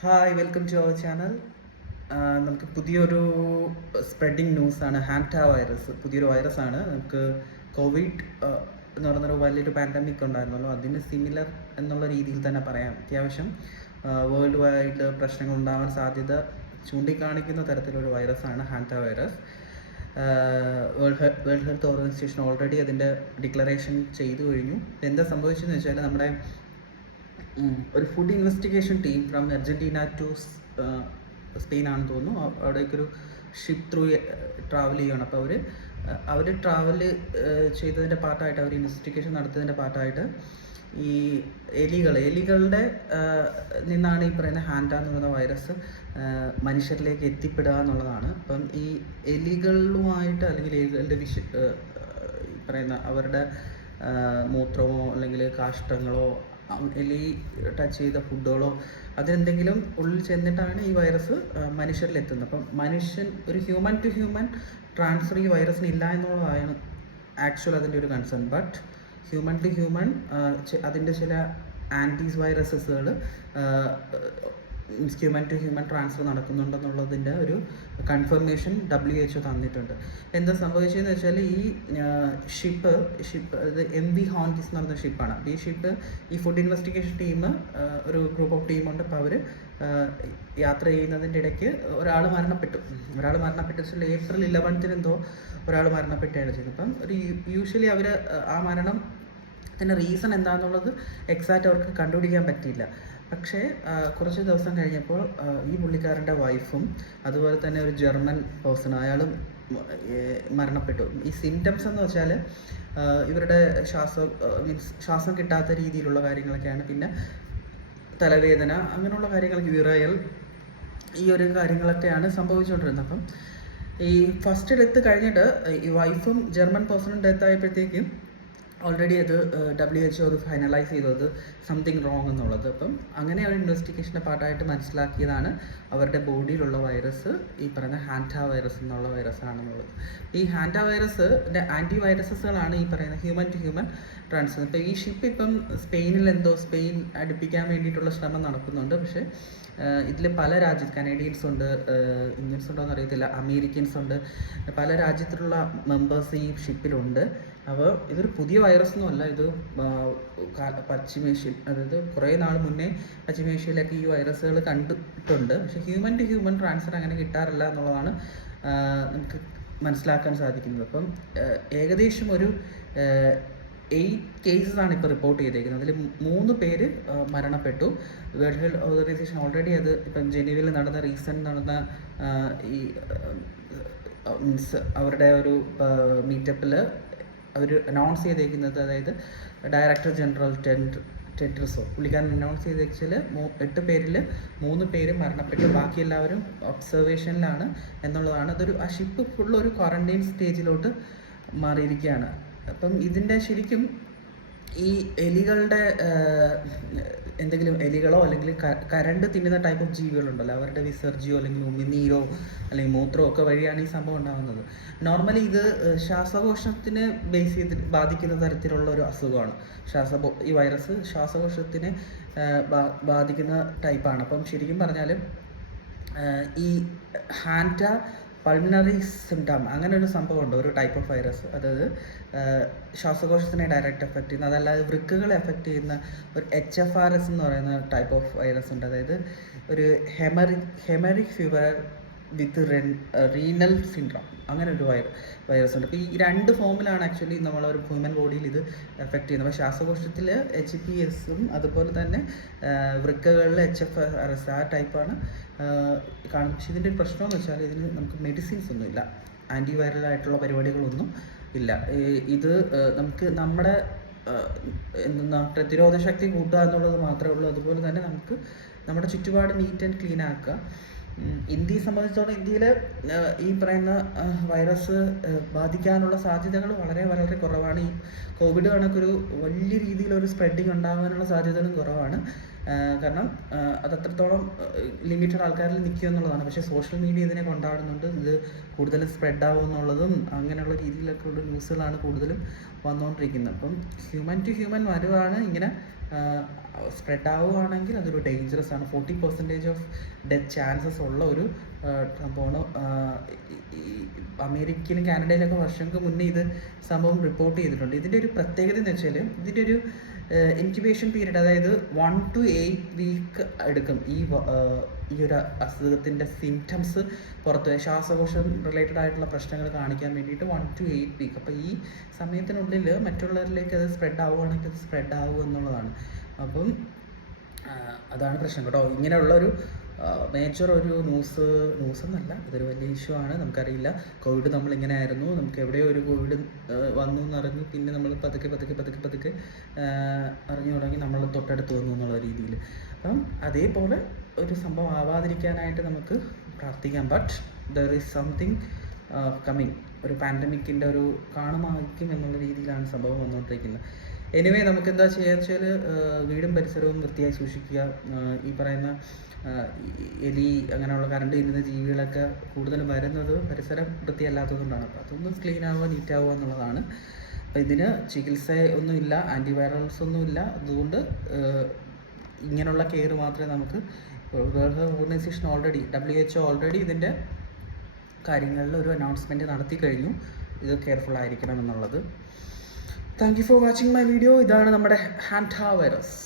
Hi, welcome to our channel. നമുക്ക് പുതിയൊരു spreading ന്യൂസാണ്. ഹാൻഡ വൈറസ് പുതിയൊരു വൈറസാണ്. നമുക്ക് കോവിഡ് എന്ന് പറയുന്നൊരു വലിയൊരു പാൻഡമിക് ഉണ്ടായിരുന്നല്ലോ, അതിന് സിമിലർ എന്നുള്ള രീതിയിൽ തന്നെ പറയാം. അത്യാവശ്യം വേൾഡ് വൈഡ് പ്രശ്നങ്ങൾ ഉണ്ടാവാൻ സാധ്യത ചൂണ്ടിക്കാണിക്കുന്ന തരത്തിലൊരു വൈറസാണ് hantavirus. World Health Organization already അതിൻ്റെ ഡിക്ലറേഷൻ ചെയ്തു കഴിഞ്ഞു. എന്താ സംഭവിച്ചതെന്ന് വെച്ചാൽ, നമ്മുടെ ഒരു food investigation team from Argentina to Spain ആണെന്ന് തോന്നുന്നു. അവിടേക്കൊരു ഷിപ്പ് ത്രൂ ട്രാവൽ ചെയ്യുകയാണ്. അപ്പോൾ അവർ ട്രാവൽ ചെയ്തതിൻ്റെ പാർട്ടായിട്ട്, അവർ ഇൻവെസ്റ്റിഗേഷൻ നടത്തിയതിൻ്റെ പാർട്ടായിട്ട് ഈ എലികളുടെ നിന്നാണ് ഈ പറയുന്ന ഹാൻഡ എന്ന് പറയുന്ന വൈറസ് മനുഷ്യരിലേക്ക് എത്തിപ്പെടുക എന്നുള്ളതാണ്. അപ്പം ഈ എലികളുമായിട്ട്, അല്ലെങ്കിൽ എലികളുടെ പറയുന്ന അവരുടെ മൂത്രമോ അല്ലെങ്കിൽ കാഷ്ടങ്ങളോ എലി ടച്ച് ചെയ്ത ഫുഡുകളോ അതിനെന്തെങ്കിലും ഉള്ളിൽ ചെന്നിട്ടാണ് ഈ വൈറസ് മനുഷ്യരിൽ എത്തുന്നത്. അപ്പം ഒരു ഹ്യൂമൻ ടു ഹ്യൂമൻ ട്രാൻസ്ഫർ ഈ വൈറസിന് ഇല്ല എന്നുള്ളതാണ് ആക്ച്വൽ അതിൻ്റെ ഒരു concern. But human to human അതിൻ്റെ ചില ആൻറ്റീസ് വൈറസസുകൾ ഹ്യൂമൻ ടു ഹ്യൂമൻ ട്രാൻസ്ഫർ നടക്കുന്നുണ്ടെന്നുള്ളതിൻ്റെ ഒരു കൺഫർമേഷൻ WHO തന്നിട്ടുണ്ട്. എന്താ സംഭവിച്ചതെന്ന് വെച്ചാൽ, ഈ ഷിപ്പ് ഇത് MV ഹോണ്ടിസ് എന്ന് പറയുന്ന ഷിപ്പാണ്. അപ്പോൾ ഈ ഷിപ്പ്, ഈ ഫുഡ് ഇൻവെസ്റ്റിഗേഷൻ ടീം, ഒരു ഗ്രൂപ്പ് ഓഫ് ടീമുണ്ട്. അപ്പോൾ അവർ യാത്ര ചെയ്യുന്നതിൻ്റെ ഇടയ്ക്ക് ഒരാൾ മരണപ്പെട്ടു വെച്ചാൽ April 11 എന്തോ ഒരാൾ മരണപ്പെട്ടാണ് ചെയ്തത്. അപ്പം യൂഷ്വലി അവർ ആ മരണത്തിൻ്റെ റീസൺ എന്താണെന്നുള്ളത് എക്സാക്റ്റ് അവർക്ക് കണ്ടുപിടിക്കാൻ പറ്റിയില്ല. പക്ഷേ കുറച്ച് ദിവസം കഴിഞ്ഞപ്പോൾ ഈ പുള്ളിക്കാരൻ്റെ വൈഫും അതുപോലെ തന്നെ ഒരു ജർമ്മൻ പേഴ്സൺ, അയാളും മരണപ്പെട്ടു. ഈ സിംറ്റംസ് എന്ന് വെച്ചാൽ ഇവരുടെ ശ്വാസം കിട്ടാത്ത രീതിയിലുള്ള കാര്യങ്ങളൊക്കെയാണ്. പിന്നെ തലവേദന, അങ്ങനെയുള്ള കാര്യങ്ങൾക്ക് വിറയൽ, ഈ ഒരു കാര്യങ്ങളൊക്കെയാണ് സംഭവിച്ചുകൊണ്ടിരുന്നത്. അപ്പം ഈ ഫസ്റ്റ് ഡെത്ത് കഴിഞ്ഞിട്ട് ഈ വൈഫും ജർമ്മൻ പേഴ്സണും ഡെത്ത് ആയപ്പോഴത്തേക്കും ഓൾറെഡി അത് WHO അത് ഫൈനലൈസ് ചെയ്തു, അത് സംതിങ് റോങ് എന്നുള്ളത്. അപ്പം അങ്ങനെ ഒരു ഇൻവെസ്റ്റിഗേഷൻ്റെ പാർട്ടായിട്ട് മനസ്സിലാക്കിയതാണ് അവരുടെ ബോഡിയിലുള്ള വൈറസ് ഈ പറയുന്ന ഹാൻഡ വൈറസ് എന്നുള്ള വൈറസാണെന്നുള്ളത്. ഈ ഹാൻഡ വൈറസിൻ്റെ ആൻറ്റി വൈറസസുകളാണ് ഈ പറയുന്ന ഹ്യൂമൻ ടു ഹ്യൂമൻ ട്രാൻസ്ഫർ. ഇപ്പോൾ ഈ ഷിപ്പ് ഇപ്പം സ്പെയിൻ അടുപ്പിക്കാൻ വേണ്ടിയിട്ടുള്ള ശ്രമം നടക്കുന്നുണ്ട്. പക്ഷേ ഇതിൽ പല കനേഡിയൻസ് ഉണ്ട്, ഇന്ത്യൻസ് ഉണ്ടോ എന്ന് അറിയത്തില്ല, അമേരിക്കൻസ് ഉണ്ട്, പല രാജ്യത്തിലുള്ള മെമ്പേഴ്സ് ഈ ഷിപ്പിലുണ്ട്. അപ്പോൾ ഇതൊരു പുതിയ വൈറസൊന്നുമല്ല. ഇത് പശ്ചിമേഷ്യൻ, അതായത് കുറേ നാൾ മുന്നേ പശ്ചിമേഷ്യയിലൊക്കെ ഈ വൈറസുകൾ കണ്ടിട്ടുണ്ട്. പക്ഷേ ഹ്യൂമൻ ടു ഹ്യൂമൻ ട്രാൻസ്ഫർ അങ്ങനെ കിട്ടാറില്ല എന്നുള്ളതാണ് നമുക്ക് മനസ്സിലാക്കാൻ സാധിക്കുന്നത്. അപ്പം ഏകദേശം ഒരു 8 കേസസാണ് ഇപ്പോൾ റിപ്പോർട്ട് ചെയ്തേക്കുന്നത്. അതിൽ 3 പേര് മരണപ്പെട്ടു. വേൾഡ് ഹെൽത്ത് ഓർഗനൈസേഷൻ ഓൾറെഡി അത് ഇപ്പം ജനീവയിൽ നടന്ന ഈ മീൻസ് അവരുടെ ഒരു മീറ്റപ്പിൽ അവർ അനൗൺസ് ചെയ്തേക്കുന്നത്, അതായത് ഡയറക്ടർ ജനറൽ ടെഡ്രസോ പുള്ളിക്കാരൻ അനൗൺസ് ചെയ്തേച്ചാൽ 8 പേരിൽ 3 പേര് മരണപ്പെട്ടു, ബാക്കി എല്ലാവരും ഒബ്സർവേഷനിലാണ് എന്നുള്ളതാണ്. ആ ഷിപ്പ് ഫുൾ ഒരു ക്വാറന്റൈൻ സ്റ്റേജിലോട്ട് മാറിയിരിക്കുകയാണ്. അപ്പം ഇതിൻ്റെ ശരിക്കും ഈ എലികളുടെ എന്തെങ്കിലും എലികളോ അല്ലെങ്കിൽ കരണ്ട് തിന്നുന്ന ടൈപ്പ് ഓഫ് ജീവികളുണ്ടല്ലോ, അവരുടെ വിസർജിയോ അല്ലെങ്കിൽ ഉമിനീരോ അല്ലെങ്കിൽ മൂത്രമോ ഒക്കെ വഴിയാണ് ഈ സംഭവം ഉണ്ടാകുന്നത്. നോർമലി ഇത് ശ്വാസകോശത്തിനെ ബേസ് ചെയ്ത് ബാധിക്കുന്ന തരത്തിലുള്ള ഒരു അസുഖമാണ്. ഈ വൈറസ് ശ്വാസകോശത്തിനെ ബാധിക്കുന്ന ടൈപ്പാണ്. അപ്പം ശരിക്കും പറഞ്ഞാൽ ഈ ഹാൻഡ പൾമിനറി സിംറ്റം അങ്ങനെ ഒരു സംഭവമുണ്ട്, ഒരു ടൈപ്പ് ഓഫ് വൈറസ്. അതായത് ശ്വാസകോശത്തിനെ ഡയറക്റ്റ് എഫക്റ്റ് ചെയ്യുന്ന, അതല്ലാതെ വൃക്കകളെ എഫക്റ്റ് ചെയ്യുന്ന ഒരു HFRS എന്ന് പറയുന്ന ടൈപ്പ് ഓഫ് വൈറസ് ഉണ്ട്. അതായത് ഒരു ഹെമറിക് ഫീവർ വിത്ത് റീനൽ സിൻഡ്രോം, അങ്ങനെ ഒരു വൈറസ് ഉണ്ട്. അപ്പോൾ ഈ 2 ഫോമിലാണ് ആക്ച്വലി നമ്മളൊരു ഹ്യൂമൻ ബോഡിയിൽ ഇത് എഫക്റ്റ് ചെയ്യുന്നത്. അപ്പോൾ ശ്വാസകോശത്തിൽ HPS-ഉം അതുപോലെ തന്നെ വൃക്കകളിൽ HFRS ആ ടൈപ്പാണ് കാണുന്നത്. പക്ഷേ ഇതിൻ്റെ ഒരു പ്രശ്നമെന്ന് വെച്ചാൽ, ഇതിന് നമുക്ക് മെഡിസിൻസ് ഒന്നുമില്ല, ആൻറ്റിവൈറലായിട്ടുള്ള പരിപാടികളൊന്നും ഇല്ല. ഇത് നമുക്ക് നമ്മുടെ പ്രതിരോധ ശക്തി കൂട്ടുക എന്നുള്ളത് മാത്രമേ ഉള്ളൂ. അതുപോലെ തന്നെ നമുക്ക് നമ്മുടെ ചുറ്റുപാട് നീറ്റ് ആൻഡ് ക്ലീൻ ആക്കുക. ഇന്ത്യയെ സംബന്ധിച്ചിടത്തോളം ഇന്ത്യയിൽ ഈ പറയുന്ന വൈറസ് ബാധിക്കാനുള്ള സാധ്യതകൾ വളരെ വളരെ കുറവാണ്. ഈ കോവിഡ് കണക്കൊരു വലിയ രീതിയിലൊരു സ്പ്രെഡിങ് ഉണ്ടാകാനുള്ള സാധ്യതകളും കുറവാണ്. കാരണം അത് അത്രത്തോളം ലിമിറ്റഡ് ആൾക്കാരിൽ നിൽക്കുക എന്നുള്ളതാണ്. പക്ഷേ സോഷ്യൽ മീഡിയ ഇതിനെ കൊണ്ടാടുന്നുണ്ട്, ഇത് കൂടുതൽ സ്പ്രെഡ് ആവും എന്നുള്ളതും അങ്ങനെയുള്ള രീതിയിലൊക്കെ ഉള്ള ന്യൂസുകളാണ് കൂടുതലും വന്നുകൊണ്ടിരിക്കുന്നത്. അപ്പം ഹ്യൂമൻ ടു ഹ്യൂമൻ വരുവാണ് ഇങ്ങനെ സ്പ്രെഡ് ആവുകയാണെങ്കിൽ അതൊരു ഡേഞ്ചറസ് ആണ്. 40% ഓഫ് ഡെത്ത് ചാൻസസ് ഉള്ള ഒരു സംഭവമാണ്. അമേരിക്കയിലും കാനഡയിലൊക്കെ വർഷങ്ങൾക്ക് മുന്നേ ഇത് സംഭവം റിപ്പോർട്ട് ചെയ്തിട്ടുണ്ട്. ഇതിൻ്റെ ഒരു പ്രത്യേകത എന്ന് വെച്ചാൽ ഇതിൻ്റെ ഒരു ഇൻക്യുബേഷൻ പീരീഡ്, അതായത് 1 to 8 വീക്ക് എടുക്കും ഈ ഒരു അസുഖത്തിൻ്റെ സിംറ്റംസ് പുറത്ത് ശ്വാസകോശം റിലേറ്റഡ് ആയിട്ടുള്ള പ്രശ്നങ്ങൾ കാണിക്കാൻ വേണ്ടിയിട്ട് 1 to 8 വീക്ക്. അപ്പോൾ ഈ സമയത്തിനുള്ളിൽ മറ്റുള്ളവരിലേക്ക് അത് സ്പ്രെഡ് ആവുകയാണെങ്കിൽ അത് സ്പ്രെഡ് ആവുക എന്നുള്ളതാണ്. അപ്പം അതാണ് പ്രശ്നം കേട്ടോ. ഇങ്ങനെയുള്ള ഒരു മേജർ ഒരു ന്യൂസ് എന്നല്ല, ഇതൊരു വലിയ ഇഷ്യൂ ആണ്. നമുക്കറിയില്ല, കോവിഡ് നമ്മളിങ്ങനെ ആയിരുന്നു, നമുക്ക് എവിടെയോ ഒരു കോവിഡ് വന്നു എന്നറിഞ്ഞു, പിന്നെ നമ്മൾ പതുക്കെ അറിഞ്ഞു തുടങ്ങി, നമ്മൾ തൊട്ടടുത്ത് വന്നു എന്നുള്ള രീതിയിൽ. അപ്പം അതേപോലെ ഒരു സംഭവം ആവാതിരിക്കാനായിട്ട് നമുക്ക് പ്രാർത്ഥിക്കാം. But there is something coming, ഒരു പാൻഡമിക്കിൻ്റെ ഒരു കാണുമായിരിക്കും എന്നുള്ള രീതിയിലാണ് സംഭവം വന്നുകൊണ്ടിരിക്കുന്നത്. എനിവേ, നമുക്ക് എന്താ ചെയ്യാന്ന് വെച്ചാൽ വീടും പരിസരവും വൃത്തിയായി സൂക്ഷിക്കുക. ഈ പറയുന്ന എലി അങ്ങനെയുള്ള കറണ്ട് തിന്നുന്ന ജീവികളൊക്കെ കൂടുതലും വരുന്നത് പരിസരം വൃത്തിയല്ലാത്തതുകൊണ്ടാണ്. അപ്പോൾ അതൊന്ന് ക്ലീൻ ആവുക, നീറ്റ് ആവുക എന്നുള്ളതാണ്. അപ്പോൾ ഇതിന് ചികിത്സ ഒന്നുമില്ല, ആൻറ്റിവൈറൽസ് ഒന്നുമില്ല. അതുകൊണ്ട് ഇങ്ങനെയുള്ള കെയർ മാത്രമേ നമുക്ക്. World Health Organization already, WHO already ഇതിൻ്റെ കാര്യങ്ങളിൽ ഒരു അനൗൺസ്മെൻറ്റ് നടത്തി കഴിഞ്ഞു, ഇത് കെയർഫുൾ ആയിരിക്കണം എന്നുള്ളത്. Thank you for watching my video. ഇതാണ് നമ്മുടെ ഹാൻഡ വൈറസ്.